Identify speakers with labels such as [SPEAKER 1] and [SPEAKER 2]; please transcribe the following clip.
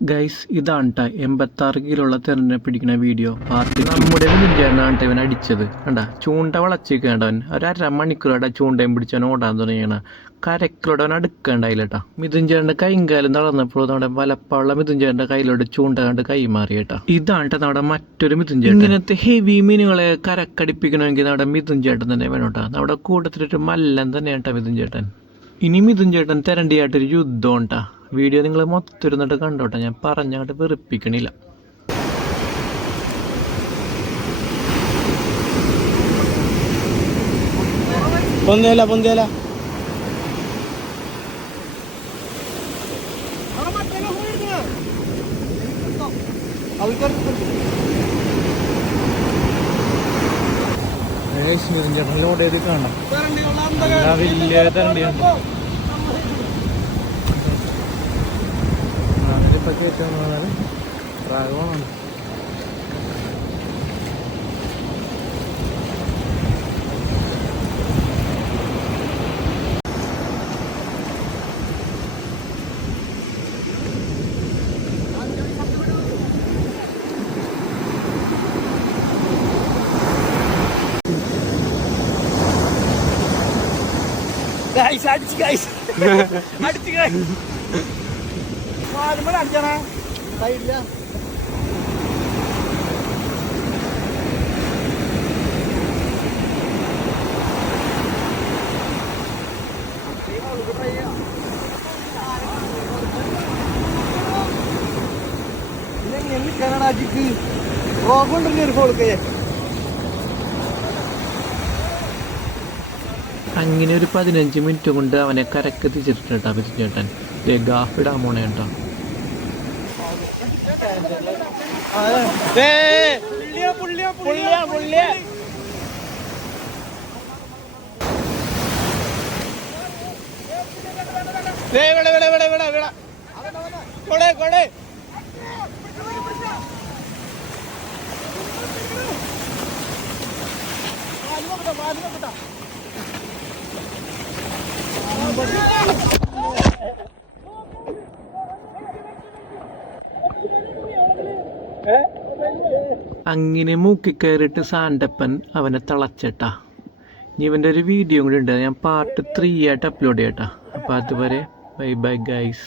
[SPEAKER 1] Guys ഇതാണ് ട്ടാ എൺപത്തി ആറ് കിലോയുള്ള തെരഞ്ഞെ പിടിക്കുന്ന വീഡിയോ. പാർട്ടി നമ്മുടെ മുഞ്ചേണ്ണാണ് ഇവൻ അടിച്ചത്. കണ്ട ചൂണ്ട വളച്ചേക്കേണ്ടവൻ ഒരു അരമണിക്കൂറോടെ ചൂണ്ടയും പിടിച്ചവൻ ഓടാൻ തുടങ്ങിയാണ്. കരക്കിലോടെ അവൻ അടുക്കണ്ടായില്ലട്ടാ മിഥുൻ ചേട്ടന്റെ കൈകാലം തളർന്നപ്പോൾ നമ്മുടെ വലപ്പുള്ള മിഥുൻ ചേട്ടന്റെ കയ്യിലോട്ട് ചൂണ്ട കണ്ട് കൈമാറി കേട്ടോ ഇതാണ് നമ്മുടെ മറ്റൊരു മിഥുൻ ചേട്ടൻ ഇങ്ങനത്തെ ഹെവി മീനുകളെ കരക്കടിപ്പിക്കണമെങ്കിൽ നമ്മുടെ മിഥുൻ ചേട്ടൻ തന്നെ വേണോട്ടാ നമ്മുടെ കൂട്ടത്തിലൊരു മല്ലൻ തന്നെയാണ് ട്ടാ മിഥുൻ ചേട്ടൻ ഇനി മിഥുൻ ചേട്ടൻ തെരണ്ടിയായിട്ടൊരു യുദ്ധം ഉണ്ടാ വീഡിയോ നിങ്ങൾ മൊത്തം ഇരുന്നിട്ട് കണ്ടോട്ടെ. ഞാൻ പറഞ്ഞങ്ങോട്ട് വെറുപ്പിക്കണില്ല.
[SPEAKER 2] പൊന്തേല പൊന്തേല
[SPEAKER 1] മിഥുൻ ചേട്ടൻ ലോഡ് ചെയ്ത് കാണാം വലിയ തെരണ്ടിയാണ് അങ്ങനെ
[SPEAKER 2] ഗൈസ് അടിച്ച് ഗൈസ് അടിച്ച് ഗൈസ് വാലുമ്പോൾ അടിച്ചാണേ? സൈഡില്ല റോഗുണ്ടല്ലേ ഒരു ഫോൾക്ക്
[SPEAKER 1] അങ്ങനെ ഒരു പതിനഞ്ച് മിനിറ്റ് കൊണ്ട് അവനെ കരക്കെത്തിച്ചിട്ടാ അഭിജിത് ചേട്ടൻ ദേ ഗാഫ് ഇടാൻ പോണേ കേട്ടോ
[SPEAKER 2] കൊടേ പുള്ളിയ
[SPEAKER 1] അങ്ങനെ മൂക്കിക്കയറിയിട്ട് സാണ്ടപ്പൻ അവനെ തളച്ചേട്ടാ. ഇനി ഇവന്റെ ഒരു വീഡിയോ കൂടി ഉണ്ട്. ഞാൻ പാർട്ട് ത്രീ ആയിട്ട് അപ്ലോഡ് ചെയ്യട്ടാ. അപ്പൊ അതുവരെ ബൈ ബൈ ഗൈസ്